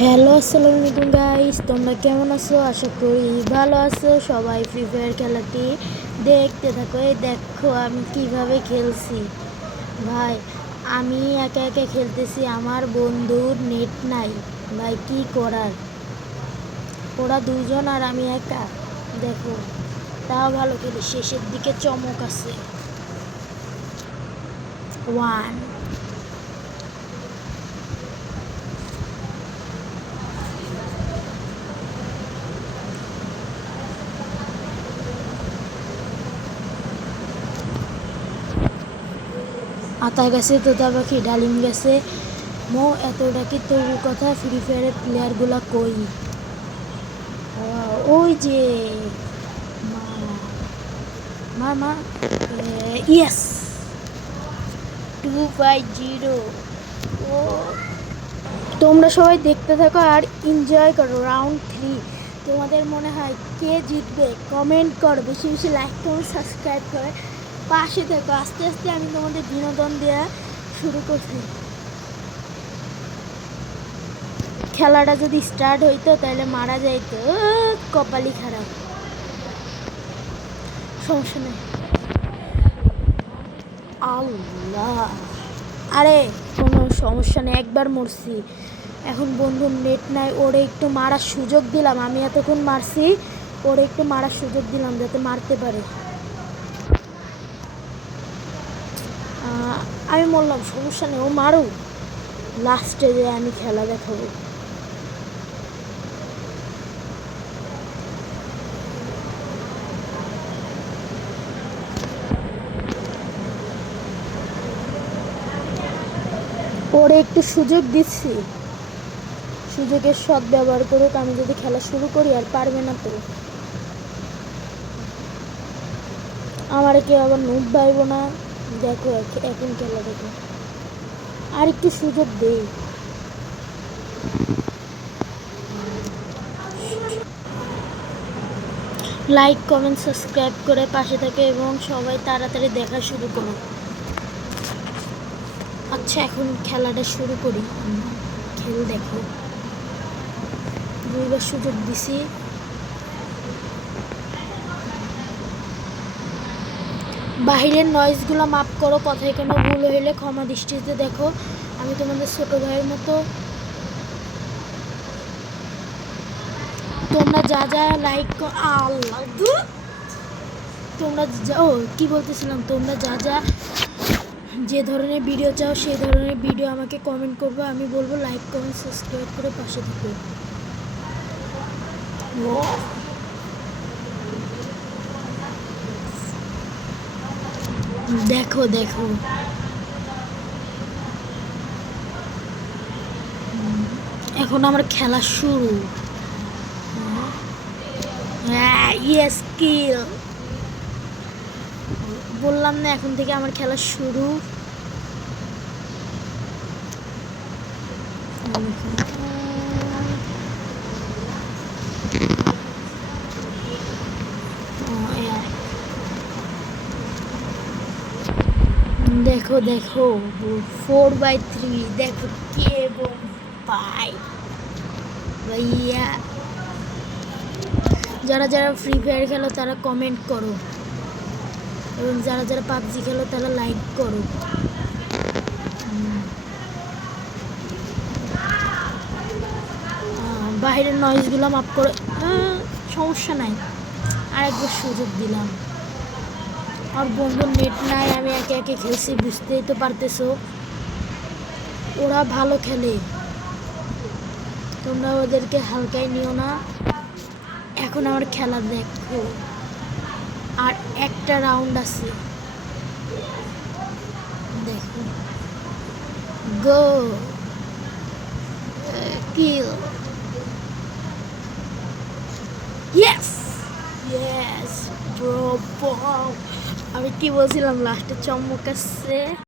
Hello, আসসালামু আলাইকুম guys, তোমরা কেমন আছো? আশা করি ভালো আছো। সবাই ফ্রি ফায়ার খেলাটি দেখতে থাকো। এই দেখো আমি কিভাবে খেলছি ভাই। আমি একা একা খেলতেছি, আমার বন্ধুর নেট নাই ভাই, কি করার। ওরা দুজন আর আমি একা। দেখো, তাও ভালো খেলি, শেষের দিকে চমক আছে। ওয়ান আতা গাছে তোতা পাখি ডালিম গাছে মো, এতটা কি তবু কথা। ফ্রি ফায়ারের প্লেয়ারগুলা কই? ওই যে মা মা মা ইয়েস, 2/0। ও, তোমরা সবাই দেখতে থাকো আর এনজয় করো। রাউন্ড 3 তোমাদের মনে হয় কে জিতবে? কমেন্ট করো, বেশি বেশি লাইক করো, সাবস্ক্রাইব করে পাশে থাকো। আস্তে আস্তে আমি তোমাদের বিনোদন দেওয়া শুরু করছি। খেলাটা যদি স্টার্ট হইতো তাহলে মারা যাইতো। কপালই খারাপ, সমস্যা নেই। আল্লাহ, আরে কোনো সমস্যা নেই, একবার মরছি। এখন বন্ধুর নেট নাই, ওরে একটু মারার সুযোগ দিলাম। আমি এতক্ষণ মারছি, ওরে একটু মারার সুযোগ দিলাম যাতে মারতে পারে। আমি বললাম সমস্যা নেই, ও মারুক, লাস্টে যে আমি খেলা দেখাবো। ওরে একটু সুযোগ দিচ্ছি, সুযোগের সৎ ব্যবহার করুক। আমি যদি খেলা শুরু করি আর পারবে না তো, আমার কেউ আবার নুব ভাইব না। দেখো এখন খেলা দেখো, আর একটু সুযোগ দেই। লাইক কমেন্ট সাবস্ক্রাইব করে পাশে থাকে এবং সবাই তাড়াতাড়ি দেখা শুরু করো। আচ্ছা, এখন খেলাটা শুরু করি। খেল দেখো, দুইবার সুযোগ দিছি। বাহিরের নয়েজগুলো মাফ করো, কথায় কোনো ভুল হইলে ক্ষমা দৃষ্টিতে দেখো। আমি তোমাদের ছোট ভাইয়ের মতো। তোমরা যা যা লাইক, আল্লাহ, তোমরা ও কি বলতেছিলাম, তোমরা যা যা যে ধরনের ভিডিও চাও সেই ধরনের ভিডিও আমাকে কমেন্ট করবে, আমি বলবো লাইক কমেন্ট সাবস্ক্রাইব করে পাশে থাকো। দেখো দেখো, এখন আমার খেলা শুরু। ইয়েস, কিল। বললাম না, এখন থেকে আমার খেলা শুরু। দেখো দেখো, 4/3, দেখো কে পাই ভাইয়া। যারা যারা ফ্রি ফায়ার খেলো তারা কমেন্ট করো, এবং যারা যারা পাবজি খেলো তারা লাইক করো। বাইরের নয়েজগুলো মাফ করো, সমস্যা নাই। আরেকবার সুযোগ দিলাম। আর বন্ধুর নেট নাই, আমি একে একে খেলছি, বুঝতেই তো পারতেছো। ওরা ভালো খেলে, তোমরা ওদেরকে হালকায় নিও না। এখন আমার খেলা দেখো, আর একটা রাউন্ড আছে, দেখো। গো, কিল, ইয়েস ইয়েস ব্রো। আমি কি বলছিলাম, লাস্টে চমক আসছে।